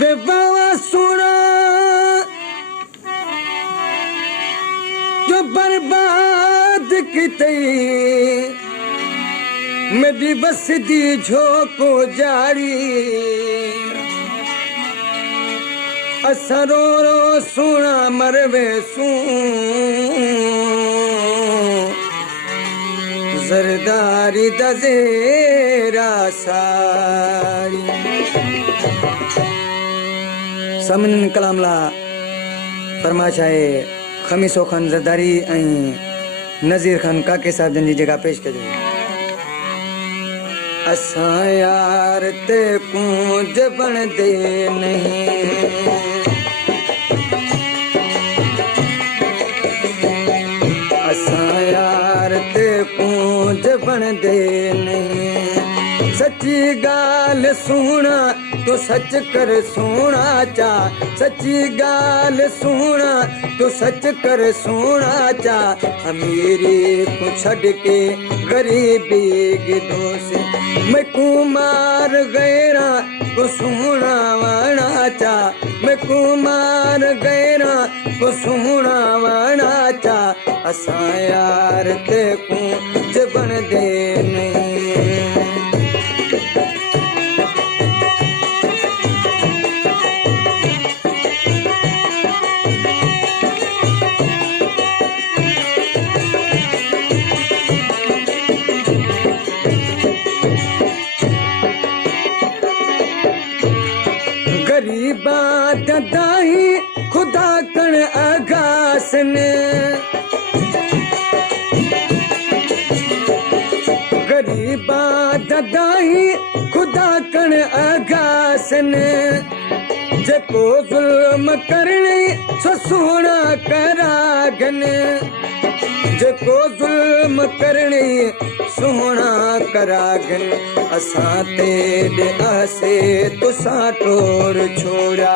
वे बाबा सुना जो बर्बाद किते मेरी बस दी झोको जारी असरो रो सुना मरवे सू जरदारी दजेरा सारी समन कलामला फरमाइश है खमीसो खान जरदारी नज़ीर खान काके साहब जन जी जगह पेश कजो। असां यार ते कूंज बन दे नहीं असां यार ते कूंज बन दे नहीं सच्ची गाल सुना तू सच कर सोना चा सच्ची गाल सुना तू सच कर सोना चा अमीरी को छड़ के गरीबी गिदों से मैं कुमार गैरा को सोना वाना चा मैं कुमार गैरा को सोना वाना चा असां यार ते कूंज बन दे नहीं गरीबा ददाही खुदा कण अगासन गरीबा ददाही खुदा कण अगासन जेको जुल्म करने सो सोना करागन जेको जुल्म करने सोना करागन असां तेरे आसे तुसां टोर छोड़ा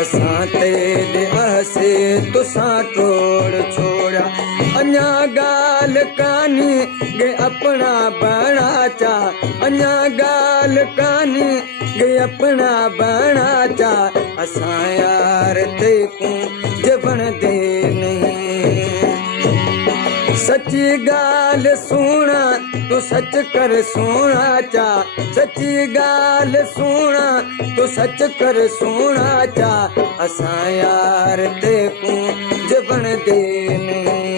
असां तेरे आसे तुसां टोर छोड़ा अन्या गाल कानी गे अपना बना चा अन्या गाल कानी गे अपना बना चा असां यार ते कूंज बन दे नहीं सच्ची गाल सुना तू सच कर सोना चा सच्ची गाल सुना तू सच कर सोना चा असां यार ते कूंज बन दे नहीं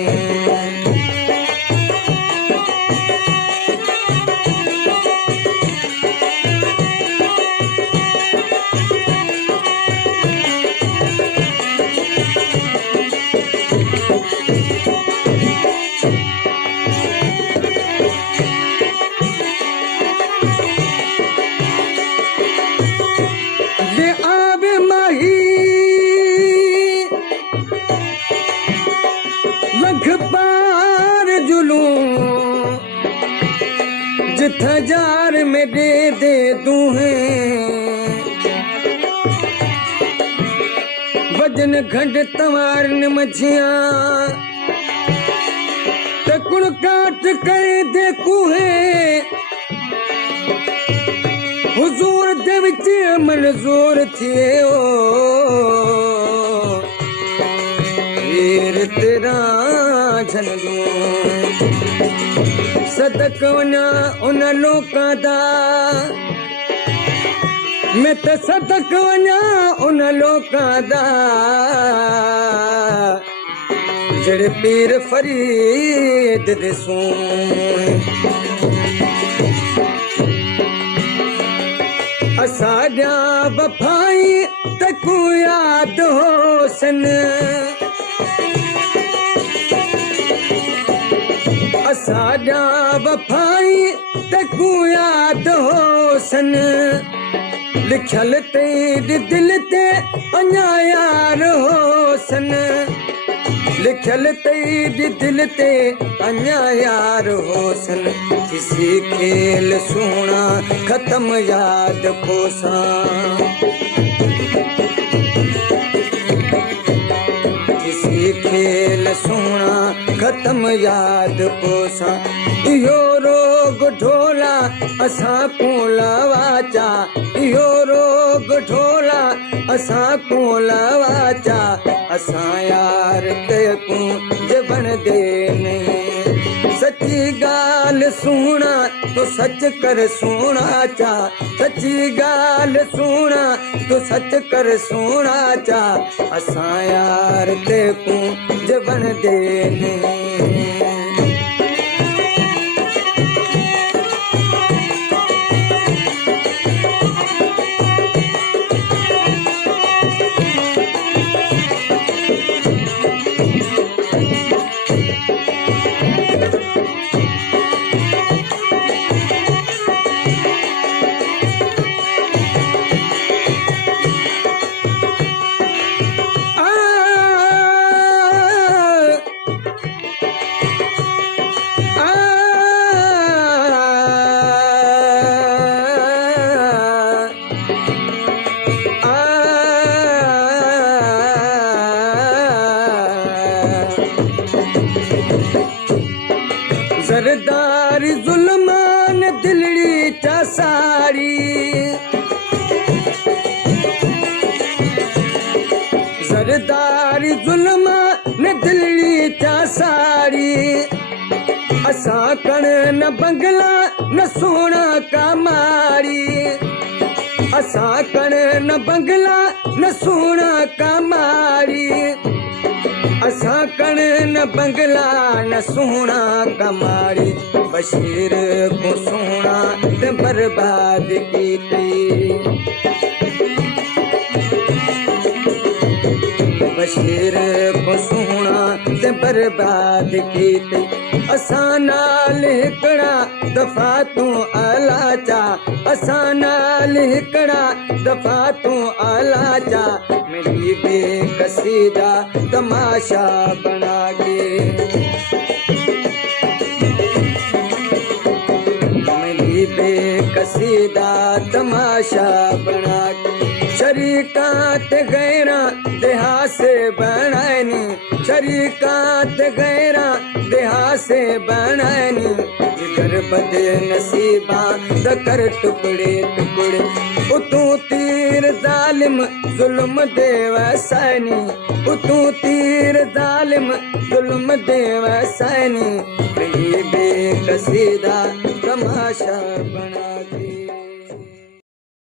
हजार में दे दूहे वजन घंट तवार मछिया तकुड़ काट कर दे कुहे हुजूर दे विच मंजूर थिए ओ वीर तेरा झलू सदक वना उन लोकां दा मैं त सदक वना उन लोकां दा जेड़े पीर फरीद दे सोण असां वफाई तकू याद होसन असां वफाई तकू याद होसन लिखल तेरे दिल ते अञा यार होसन लिखल तेरे दिल ते अञा यार होसन किसी खेल सोना खत्म याद पोसा किसी खेल सोना खत्म याद पोसा यो रोग ढोला असां को लवाचा इहो रोग ठोला असां को लवाचा असां यार ते कुंज बणदे नहीं सच्ची गाल सुना तो सच कर सोना चा सच्ची गाल सुना तो सच कर सोना चा असां यार ते कुंज बणदे नहीं सरदारी जुल्मान दिल्ली चा साड़ी सरदारी जुल्मान दिल्ली चा साड़ी असां कण न बंगला न सोना कमाड़ी असां कण न बंगला न सोना कमाड़ी असां कण न बंगला न सोना कमाड़ी बशीर को सोना ते बर्बाद की बशीर को सोना ते बर्बाद की असां नाल हिकड़ा दफ़ा तूं अलाचा असां नाल हिकड़ा दफ़ा तूं अलाचा मेरी बेकसीदा तमाशा बना के मेरी बेकसीदा तमाशा बना के शरीकात गैरा देहा से बनानी शरीकात गैरा देहा से बनानी जिगर बदे नसीबा दकर टुकड़े टुकड़े उतू तीर जालिम जुल्म दे वसानी उतू तीर जालिम जुल्म दे वसानी मेरी बेकसीदा तमाशा बना